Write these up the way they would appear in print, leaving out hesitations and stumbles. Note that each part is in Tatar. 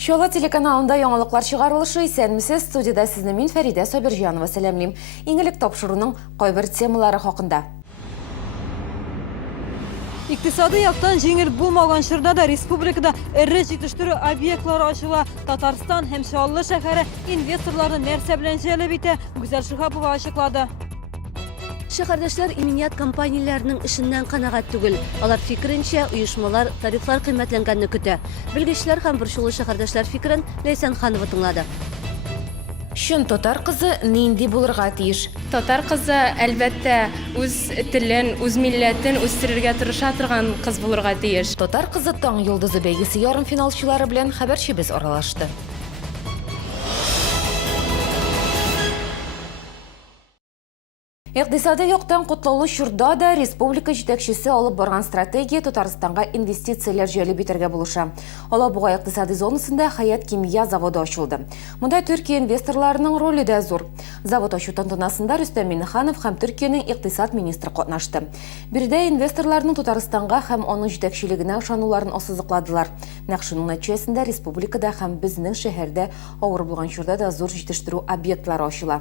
Шола телеканалында яңалыклар чыгарылышы исәнмесез, студияда сезне мин Фәрида Сабирҗанова сәламлим. Иңелек тапшыруның кайбер темалары хакында. İktisadi яктан жеңіл булмаган чорда да республикада ірі җитештерү объектлары ачыла. Татарстан һәм Чаллы шәһәре инвесторларны нәрсә белән җәлеп итә, Гүзәл Шиһапова ачыклады. Шәһәрдәшләр иминят компанияләренең эшеннән канагать түгел. Алар фикеренчә, оешмалар тарифлар кыйммәтләнгәнне көтә. Белгечләр һәм борчулы шәһәрдәшләр фикерен Ләйсән Ханова тыңлады. Шын татар кызы нинди булырга тиеш? Татар кызы әлбәттә үз телен, үз милләтен үстерергә тырыша торган кыз булырга тиеш. Татар кызы таң йолдызы бәйгесе ярым финалчылары белән хәбәрчебез аралашты. Иqtisadi яктан кутлаулы чорда да республика җитәкчесе алып барган стратегия Татарстанга инвестицияләр җәлеп итәргә булыша. Алабуга икътисади зонасында Хаят Кимия заводы ачылды. Монда Төркия инвесторларының роле дә зур. Завод ачу тантанасында Рөстәм Миннеханов һәм Төркиянең икътисад министры катнашты. Биредә инвесторларның Татарстанга һәм аның җитәкчелегенә ышануларын ассызыкладылар. Нәкъ шуның нәтиҗәсендә республикада һәм безнең шәһәрдә авыр булган чорда да зур җитештерү объектлары ачыла.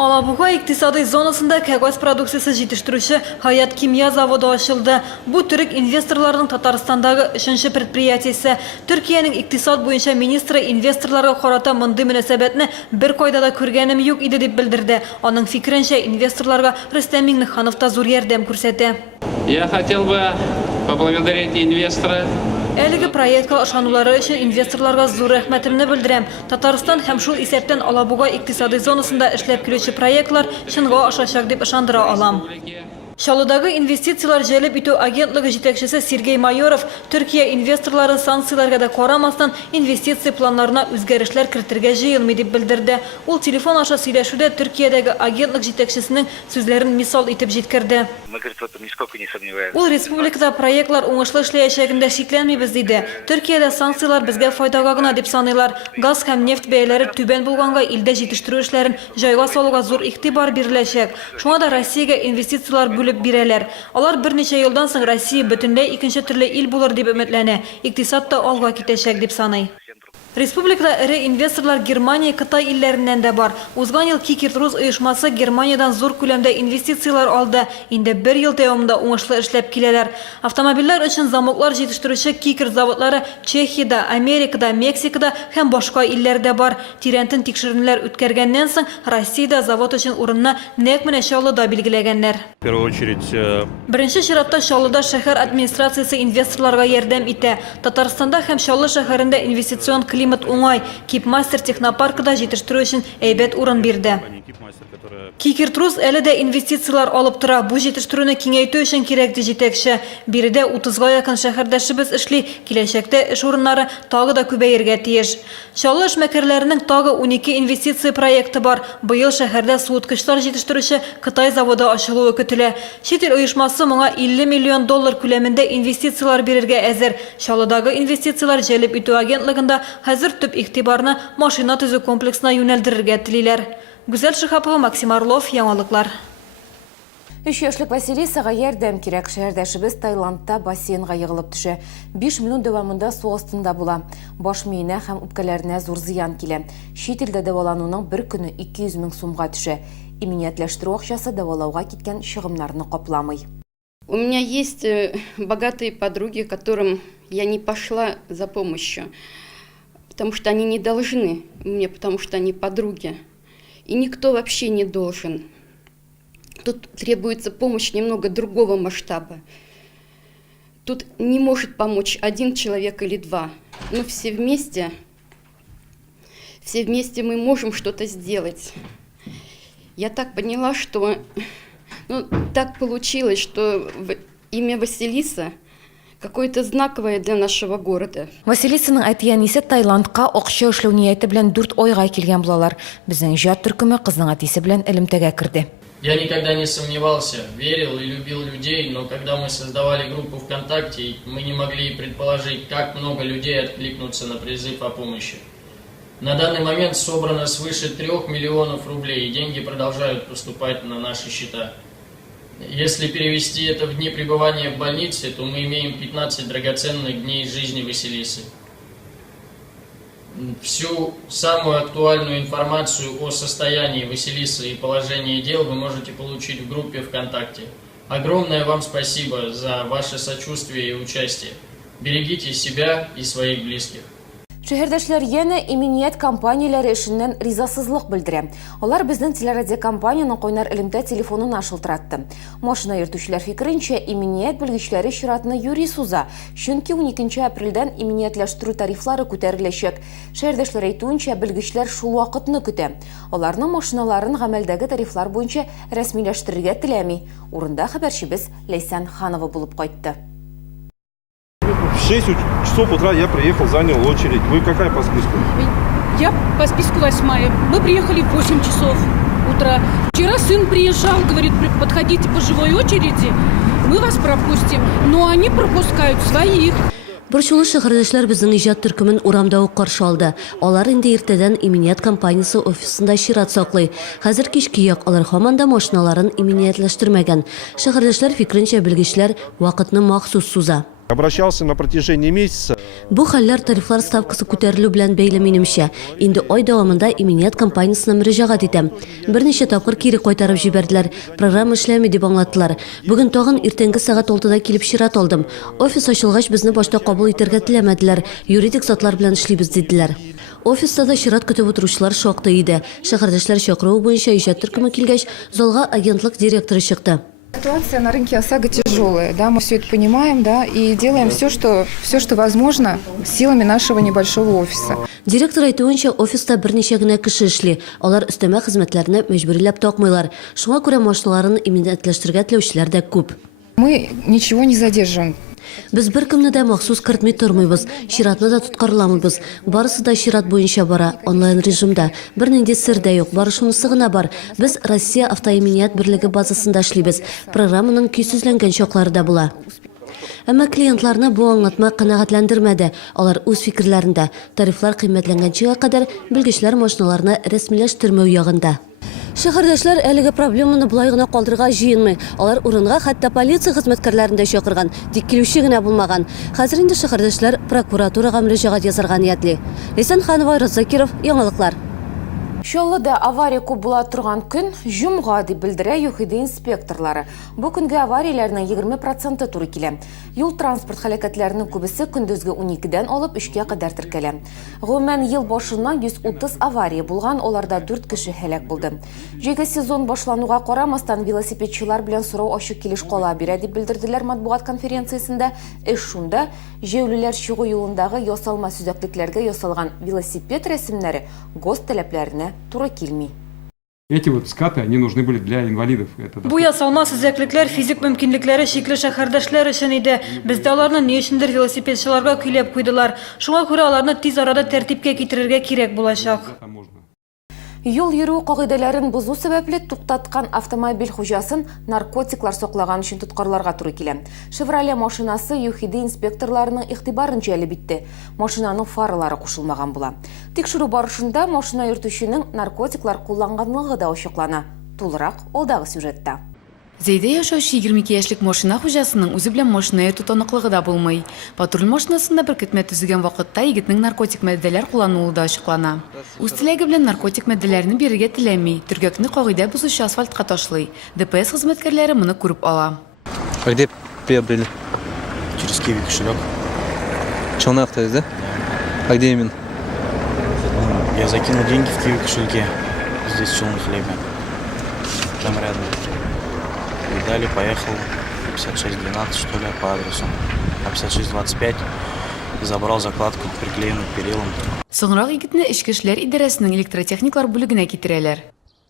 Алабуга икътисади зонасында кәгазь продукциясы җитештерүче Хаят Кимия заводы ачылды. Бу төрек инвесторларның Татарстандагы 3нче предприятиесе. Төркиянең икътисад буенча министры инвесторларга карата мондый мөнәсәбәтне бер кайда да күргәнем юк иде дип белдерде. Аның фикеренчә, инвесторларга Рөстәм Миннеханов та зур ярдәм күрсәтә. Я хотел бы поблагодарить инвестора. Әлеге проектка ышанулары өчен инвесторларга зур рәхмәтемне белдерәм. Татарстан һәм шул исәптән Алабуга икътисади зонасында эшләп килүче проектлар чынга ашачак дип ышандыра алам. Чаллыдагы инвестициялар җәлеп итү агентлыгы җитәкчесе Сергей Майоров Төркия инвесторлары санкцияларга да карамастан инвестиция планнарына үзгәрешләр кертергә җыенмый дип белдерде. Ул телефон аша сөйләшүдә Төркиядәге агентлык җитәкчесенең сүзләрен мисал итеп җиткерде. Ул республикада проектлар уңышлы эшләячәгендә шикләнмибез диде. Төркиядә санкциялар безгә файдага гына дип саныйлар. Газ һәм нефть бәяләре түбән булганга илдә җитештерү эшләрен җайга салуга зур игътибар биреләчәк. Шуңа да Россиягә инвестициялар бүлеп бирәләр. Алар берничә елдан соң Россия бөтенләй икенче төрле ил булыр дип өметләнә. Икътисад та алга китәчәк дип саный. Республикада эре инвесторлар Германия, Кытай илләреннән дә бар. Узган ел Кикиртрус оешмасы Германиядан зур күләмдә инвестициялар алды. Инде бер ел дәвамында уңышлы эшләп киләләр. Автомобильләр өчен замоклар җитештерүче Кикир заводлары Чехиядә, Америкада, Мексикада һәм башка илләрдә бар. Тирәнтен тикшеренүләр үткәргәннән соң Россиядә завод өчен урынны нәкъ менә Чаллыда билгеләгәннәр. Беренче чиратта Чаллыда шәһәр администрациясе инвесторларга ярдәм итә. Татарстанда һәм Чаллы шәһәрендә инвестицион климат уңай. Кипмастер технопаркында җитештерү өчен әйбәт урын бирде. Кикиртрус әле дә инвестициялар алып тора. Бу җитештерүне киңәйтү өчен кирәк ди җитәкче. Биредә 30-га якын шәһәрдәшебез эшли. Киләчәктә эш урыннары тагы да күбәергә тиеш. Чаллы эшмәкәрләренең тагы 12 инвестиция проекты бар. Быел шәһәрдә суыткычлар җитештерүче Кытай заводы ачылуы көтелә. Чит ил оешмасы моңа $50 миллион күләмендә инвестициялар бирергә әзер. Чаллыдагы инвестициялар җәлеп итү агентлыгында хәзер төп игътибарны машина төзү комплексына юнәлдерергә телиләр. Гүзәл Шиһапова, Максим Орлов, яңалыклар. 3 яшьлек Василисага ярдәм кирәк. Шәһәрдәшебез Таиландта бассейнга егылып төшә. 5 минут дәвамында су астында була. Баш миенә һәм үпкәләренә зур зыян килә. Чит илдә дәвалануның бер көне 200 мең сумга төшә. Иминиятләштерү акчасы дәвалауга киткән чыгымнарны капламый. У меня есть богатые подруги, которым я не пошла за помощью, потому что они не должны мне, потому что они подруги. И никто вообще не должен. Тут требуется помощь немного другого масштаба. Тут не может помочь один человек или два. Но все вместе мы можем что-то сделать. Я так поняла, что так получилось, что имя Василиса какое-то знаковое для нашего города. Василисаның әтиянисе Таиландка акча эшләү нияте белән 4 айга килгән булалар. Безнең җат төркеме кызның әтисе белән элемтәгә керде. Я никогда не сомневался, верил и любил людей, но когда мы создавали группу ВКонтакте, мы не могли предположить, как много людей откликнутся на призыв о помощи. На данный момент собрано свыше 3 миллионов рублей, и деньги продолжают поступать на наши счета. Если перевести это в дни пребывания в больнице, то мы имеем 15 драгоценных дней жизни Василисы. Всю самую актуальную информацию о состоянии Василисы и положении дел вы можете получить в группе ВКонтакте. Огромное вам спасибо за ваше сочувствие и участие. Берегите себя и своих близких. Шәһәрдәшләр яна именият компанияләре эшеннән ризасызлык белдерә. Алар безнең телерадио компанияның кайнар элемтә телефонын шылтыратты. Машина йөртүчеләр фикеренчә, именият белгечләре чиратны юри суза, чөнки 12 апрельдән имениятләштерү тарифлары күтәреләчәк. Шәһәрдәшләр әйтүенчә, белгечләр шул вакытны көтә. Аларның машиналарын гамәлдәге тарифлар буенча рәсмиләштерергә теләми. Урында хәбәрчебез Ләйсән Ханова булып кайтты. В 6 часов утра я приехал, занял очередь. Вы какая по списку? Я по списку 8-я. Мы приехали в 8 часов утра. Вчера сын приезжал, говорит, подходите по живой очереди, мы вас пропустим. Но они пропускают своих. Борчулы шәһәрдәшләр безнең иҗат төркемен урамда ук каршы алды. Алар инде иртәдән именият компаниясе офисында чират саклый. Хәзер кичке як алар һаман да машиналарын имениятләштермәгән. Шәһәрдәшләр фикеренчә, белгечләр вакытны махсус суза. Обращался на протяжении месяца. Бу хәлләр тарифлар ставкасы күтәрелү белән бәйле минемчә. Инде ай дәвамында именият компаниясына мөрәҗәгать итәм. Берничә тапкыр кире кайтарып җибәрделәр. Программа эшләми дип аңлаттылар. Бүген тагын иртәнге сәгать 6-да килеп чират алдым. Офис ачылгач безне башта кабул итәргә теләмәделәр. Юридик затлар белән эшлибез диделәр. Офиста да чират көтеп утыручылар шактый иде. Шәһәрдәшләр чакыруы буенча иҗат төркеме килгәч, залга агентлык директоры чыкты. Ситуация на рынке ОСАГО тяжелая, да, мы все это понимаем, да, и делаем все, что возможно силами нашего небольшого офиса. Директор әйтүенчә, офиста берничә генә кеше эшли. Алар өстәмә хезмәтләрне мәҗбүриләп такмыйлар. Шуңа күрә машиналарны имениятләштергә теләүчеләр дә күп. Мы ничего не задерживаем. Без беркемне дә махсус кертми тормыйбыз, чиратны да тоткарламыйбыз. Барысы да чират буенча бара, онлайн режимда. Бернинди сер дә юк, бары шунысы гына бар. Без Россия автоименият берлеге базасында эшлибез. Программаның көйсезләнгән чаклары да була. Әмма клиентларны бу аңлатма канәгатьләндермәде. Алар үз фикерләрендә тарифлар кыйммәтләнгәнчегә кадәр белгечләр машиналарны рәсмиләштермәү ягында. Шәһәрдәшләр әлеге проблеманы булай гына калдырырга җыенмый. Алар урынга хәтта полиция хезмәткәрләрен дә чакырган, тик килүче генә булмаган. Хәзер инде шәһәрдәшләр прокуратурага мөрәҗәгать язарга ниятли. Ләйсән Ханова, Закиров, яңалыклар. Чаллыда авария күп була торган көн җомга дип белдерә ЮХИД инспекторлары. Бу көнгә аварияләрнең 20% туры килә. Юл транспорт һәлакәтләренең күбесе көндезге 12-дән алып 3-кә кадәр теркәлә. Гомумән ел башыннан 130 авария булган, аларда 4 кеше һәлак булды. Җәйге сезон башлануга карамастан велосипедчылар белән сорау ачык килеш кала бирә дип белдерделәр матбугат конференциясендә. Шунда җәүлеләр чыгу юлындагы ясалма сүзәклекләргә ясалган велосипед рәсемнәре ГОС таләпләренә туры килми. Эти вот скаты, они нужны были для инвалидов. Бу ясалма сүзәклекләр физик мөмкинлекләре шикле шәһәрдәшләр өчен иде. Бездә аларны ни өчендер велосипедчыларга көйләп куйдылар. Шуңа күрә аларны тиз арада тәртипкә китерергә кирәк булачак. Юл йөрү кагыйдәләрен бозу сәбәпле туктаткан автомобиль хуҗасын наркотиклар саклаган өчен тоткарларга туры килә. Chevrolet машинасы ЮХИД инспекторларының игътибарын җәлеп итте. Машинаның фаралары кушылмаган була. Тикшерү барышында машина йөртүченең наркотиклар кулланганлыгы да ачыклана. Тулырак алдагы сюжетта. Зәйдә яшәүче 22 яшьлек машина хуҗасының үзе белән машина йөртү таныклыгы да булмый. Патруль машинасында беркетмә төзегән вакытта егетнең наркотик мәддәләр куллануы да ачыклана. Үз теләге белән наркотик мәддәләрне бирергә теләми, төргәкне кагыйдә бозучы асфальтка ташлый. ДПС хезмәткәрләре моны күреп ала. Где приобрели? Через Киви кошелек. Челнах-то есть, да? А где именно? Я закинул деньги в Киви кошельке. Здесь в Челном хлебе. Там рядом. И далее поехал 5612, что ли, по адресу. А 5625 и забрал закладку, приклеенную к перилам. Соңрак егетне Эчке эшләр идарәсенең электротехниклар бүлегенә китерәләр.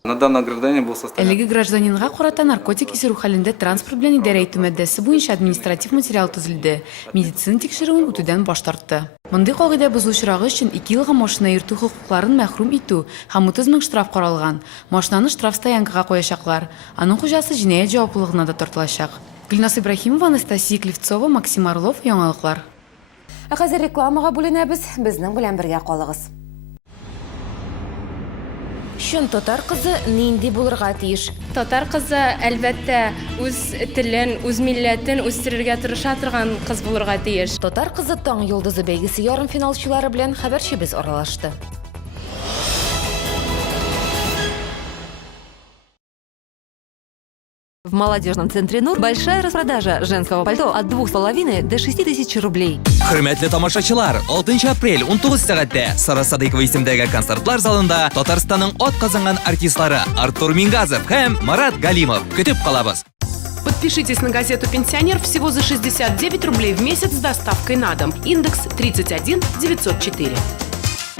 На данном гражданина был составлен. Әлеге гражданинга карата наркотик исерү хәлендә транспорт белән идарә итү маддәсе буенча административ материал төзелде. Медицина тикшерүен үтүдән баш тартты. Мондый кагыйдә бозучырагы өчен 2 елга машина йөртү хокукларын мәхрүм итү һәм 30 мең штраф каралган. Машинаны штраф стоянкага куячаклар. Аның хуҗасы җинаять җаваплылыгына да тартылачак. Гөлнас Ибраһимова, Анастасия Клевцова, Максим Орлов, яңалыклар. Хәзер рекламага бүленәбез. Безнең белән бергә калыгыз. үшін татар қызы нинди булырга тиеш? Татар кызы әлбәттә үз телен, үз милләтен үстерергә тырыша торган кыз булырга тиеш. Татар қызы таң йолдызы бәйгесе ярым финалчылары белән хәбәрчебез аралашты. В молодежном центре НУР большая распродажа женского пальто от 2500 до 6000 рублей. Хөрмәтле тамашачылар, 6 апрель 19 сәгатьтә Сара Садыкова исемдәге концертлар залында Татарстанның ат казанган артистлары Артур Мингазов һәм Марат Галимов көтеп калабыз. Подпишитесь на газету «Пенсионер» всего за 69 рублей в месяц с доставкой на дом. Индекс 31904.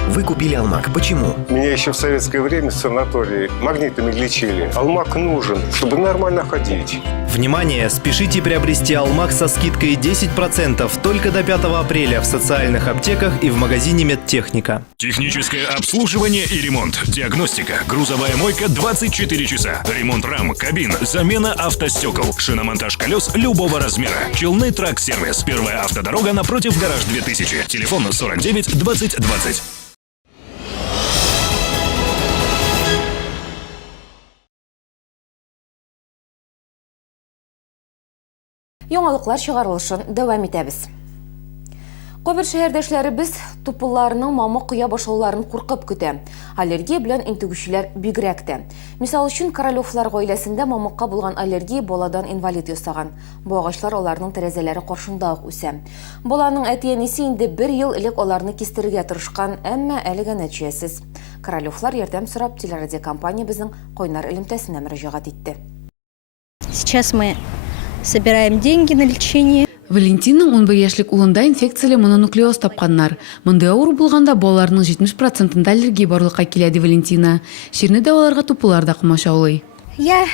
Вы купили Алмак. Почему? Меня еще в советское время в санатории магнитами лечили. Алмак нужен, чтобы нормально ходить. Внимание! Спешите приобрести Алмак со скидкой 10% только до 5 апреля в социальных аптеках и в магазине Медтехника. Техническое обслуживание и ремонт. Диагностика. Грузовая мойка 24 часа. Ремонт рам, кабин. Замена автостекол. Шиномонтаж колес любого размера. Челны трак-сервис. Первая автодорога напротив гараж 2000. Телефон 49 20 20. Яңалыклар чыгарылышын дәвам итәбез. Кабер шәһәрдәшләребез тупылларының мамык куя башлауларын куркып көтә. Аллергия белән интегүчеләр бигрәк тә. Мисал өчен Королевлар гаиләсендә мамыкка булган аллергия баладан инвалид ясаган. Бу агачлар аларның тәрәзәләре каршында ук үсә. Баланың әти-әнисе инде 1 ел элек аларны кистерергә тырышкан, әмма әлегә нәтиҗәсез. Королевлар ярдәм сорап телерадиокомпаниябезнең Койнар элемтәсенә мөрәҗәгать итте. Сейчас мы собираем деньги на лечение. Валентинның 11 яшьлек улында инфекцияле мононуклеоз тапканнар. Мондай авыру булганда балаларның 70%-ында аллергия барлыкка килә, ди Валентина. Ширне дәваларга тупыларда кымашаулый. Я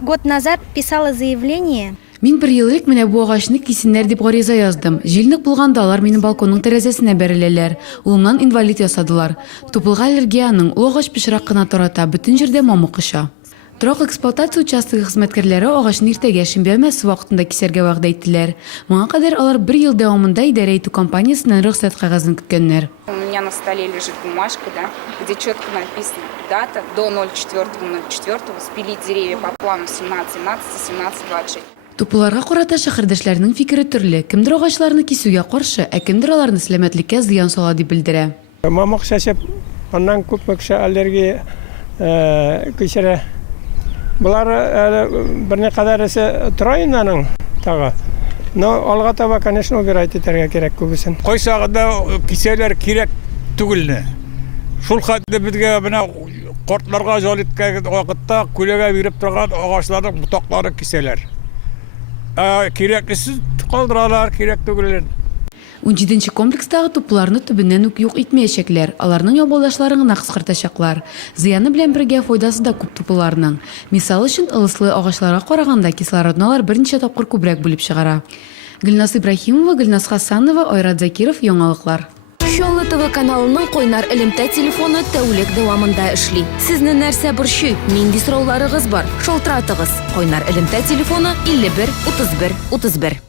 год назад писала заявление. Мин 1 ел элек менә бу агачны кисеннәр дип гариза яздым. Җилнек булганда алар минем балконның тәрәзәсенә бәреләләр. Улымнан инвалид ясадылар. Тупылга аллергияның ул агач пычрак кына тарата, бөтен җирдә мамык кыша. Торак эксплуатация участогы хезмәткәрләре агачны иртәгә шимбә мәсе вакытында кисәргә вәгъдә иттеләр. Моңа кадәр алар 1 ел дәвамында идарә итү компаниясеннән рөхсәт кәгазен көткәннәр. У меня на столе лежит бумажка, да, где четко написано дата до 04.04 спилить деревья по плану 17.17-17.26. Тупыларга карата шәһәрдәшләрнең фикере төрле. Кемдер агачларны кисүгә каршы, ә кемдер аларны сәламәтлеккә зыян сала дип белдерә. Мамык чәчеп, аннан күп мөкшә аллергия кичерә. Булар берне кадәр тора инде тагы. Но алга таба, конечно, убирать итәргә кирәк күбесен. Кайсагында киселәр кирәк түгелне. Шул хәтле безгә менә кортларга җал иткән вакытта күләгә биреп торган агачларның ботаклары киселәр. Кирәклесе калдыралар, кирәк түгелен. 17-нче комплекстагы тупыларны төбеннән үк юк итмәячәкләр. Аларның ябалдашларын гына кыскартачаклар. Зыяны белән бергә файдасы да күп тупыларның. Мисал өчен ылыслы агачларга караганда кислородны алар берничә тапкыр күбрәк бүлеп чыгара. Гөлнас Ибраһимова, Гөлнас Хасанова, Айрат Закиров, Яңалыклар. Шолы ТВ каналының Койнар элемтә телефоны тәүлек дәвамында эшли. Сезне нәрсә борчый? Нинди сорауларыгыз бар? Шалтыратыгыз. Койнар элемтә телефоны 51 31 31.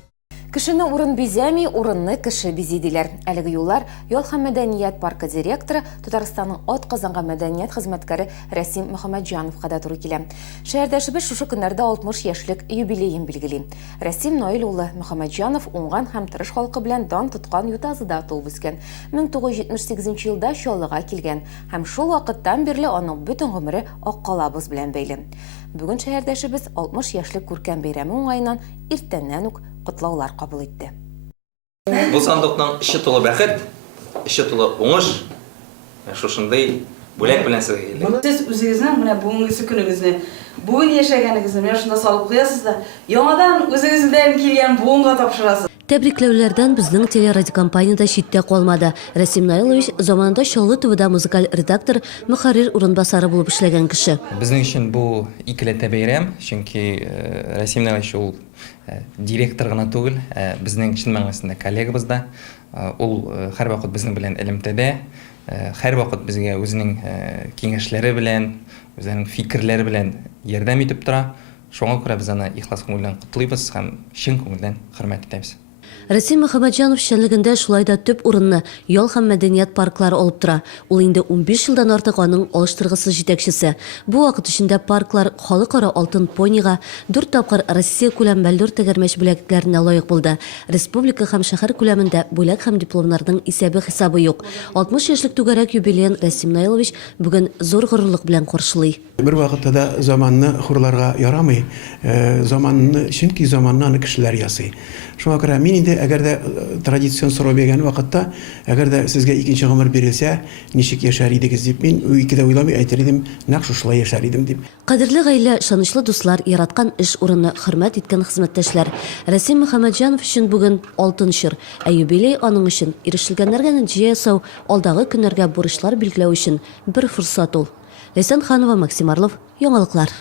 Кешене урын бизәми, урынны кеше бизи диләр. Әлеге юллар Ял һәм мәдәният паркы директоры, Татарстанның ат казанган мәдәният хезмәткәре Рәсим Мөхәммәтҗановка да туры килә. Шәһәрдәшебез шушы көннәрдә 60 яшьлек юбилейын билгели. Рәсим Наил улы Мөхәммәтҗанов уңган һәм тырыш халкы белән дан тоткан Ютазыда туып үскән. 1978 елда Чаллыга килгән һәм шул вакыттан бирле аның бөтен гомере Аккалабыз белән бәйле. Бүген шәһәрдәшебез 60 яшьлек күркәм бәйрәме уңаеннан иртәннән үк котлаулар кабул итте. Бу сандыкның иши тулы бәхет, иши тулы уңыш, шушындай бүләк белән сезгә килде. Сез үзегезнең менә бүгенге көнегезне, бүген яшәгәнегезне менә шунда салып куясыз да, яңадан үзегездән килгән буынга тапшырасыз. Тәбрикләүләрдән безнең телерадиокомпанияда читтә калмады. Рәсим Наилович заманында Чаллы ТВда музыкаль редактор, мөхәррир урынбасары булып эшләгән кеше. Безнең өчен бу икеләтә бәйрәм, чөнки Рәсим Наилович ул директор гына түгел, безнең чын мәгънәсендә коллегабыз да. Ул һәрвакыт безнең белән элемтәдә, һәрвакыт безгә үзенең киңәшләре белән, үзенең фикерләре белән ярдәм итеп тора. Шуңа күрә без аны ихлас күңелдән котлыйбыз һәм чын күңелдән хөрмәт итәбез. Расим Мөхәммәтҗанов эшчәнлегендә шулай да төп урынны ял һәм мәдәният парклары алып тора. Ул инде 15 елдан артык аның алыштыргысыз җитәкчесе. Бу вакыт эчендә парклар халыкара алтын понига 4 тапкыр Россия күләм бәлдүр тәгәрмәч бүләкләренә лаек булды. Республика һәм шәһәр күләмендә бүләк һәм дипломнарның исәбе-хисабы юк. 60 яшьлек түгәрәк юбилеен Расим Наилович бүген зур горурлык белән каршылый. Бер вакытта да заманны хурларга ярамый, заманны, чөнки заманны аны кешеләр ясый. Шуңа күрә мин инде әгәр дә традицион сорау биргән вакытта, әгәр дә сезгә икенче гомер бирелсә, ничек яшәр идегез дип мин икедә уйламый әйтер идем, нәкъ шушылай яшәр идем дип. Кадерле гаилә, шанычлы дуслар, яраткан эш урыны, хөрмәт иткән хезмәттәшләр. Расим Мөхәммәтҗанов өчен бүген алтын чор, ә юбилей аның өчен ирешелгәннәргә нәтиҗә ясау, алдагы көннәргә бурычлар билгеләү өчен бер форсат ул. Ләйсән Ханова, Максим Орлов, яңалыклар.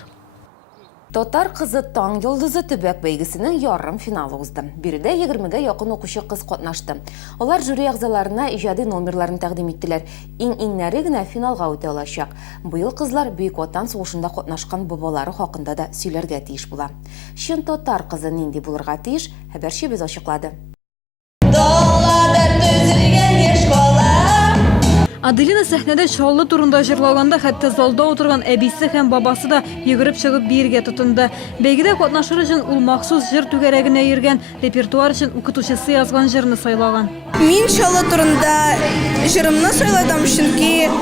Татар кызы таң йолдызы төбәк бәйгесенең ярым финалы узды. Биредә 20-гә якын укучы кыз катнашты. Алар жюри әгъзаларына иҗади номерларын тәкъдим иттеләр. Иң-иңнәре генә финалга үтә алачак. Быел кызлар Бөек Ватан сугышында катнашкан бабалары хакында да сөйләргә тиеш була. Чын татар кызы нинди булырга тиеш, хәбәрчебез ачыклады. Аделина сәхнәдә шаллы турында җырлаганда хәтта залда утырган әбисе һәм бабасы да йөгереп чыгып биергә тотынды. Бәйгедә катнашыр өчен ул махсус җыр түгәрәгенә йөргән, репертуар өчен укытучысы язган җырны сайлаган. Мин шаллы турында җырымны сайладым, чөнки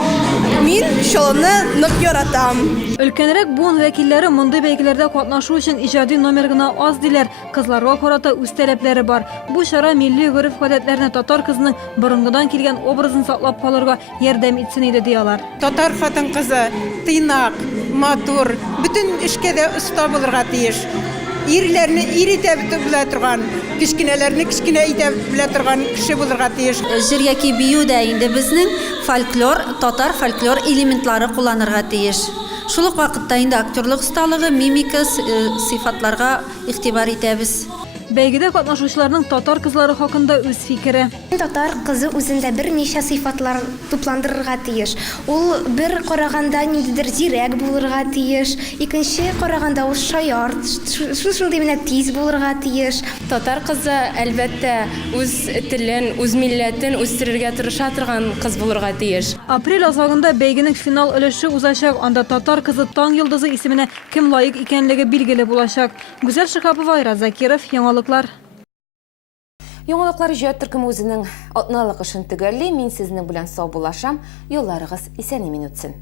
мин шаллыны нык яратам. Өлкәнрәк буын вәкилләре мондый бәйгеләрдә катнашу өчен иҗади номер гына аз диләр. Кызларга карата үз таләпләре бар. Бу чара милли гореф-гадәтләрне татар кызының борынгыдан килгән образын саклап калырга ярдәм итсен иде диялар. Татар хатын кызы тыйнак, матур, бүтән эшкә дә оста булырга тиеш. Ирләрне ир итеп белә торган, кичкенәләрне кичкенә итеп белә торган кеше булырга тиеш. Җыр яки бию дә инде безнең фольклор, татар фольклор элементлары кулланырга тиеш. Шул ук вакытта инде актерлык осталыгы, мимика сыйфатларга игътибар итәбез. Бәйгедә катнашучыларның татар кызлары хакында үз фикере. Татар кызы үзендә берничә сыйфатлар тупландырырга тиеш. Ул бер караганда ниндидер зирәк булырга тиеш, икенче караганда ул шаяр, шушындый менә тиз булырга тиеш. Татар кызы әлбәттә үз телен, үз милләтен үстерергә тырыша торган кыз булырга тиеш. Апрель азагында бәйгенең финал өлеше узачак, анда татар кызы таң йолдызы исеменә кем лаек икәнлеге билгеле булачак. Гүзәл Шихапова, Айрат Закиров, яңалыклар. Яңалыклар җыят төркеме үзенең атналык эшен төгәлли. Мин сезнең белән сау булашам. Юлларыгыз исән-имин үтсен.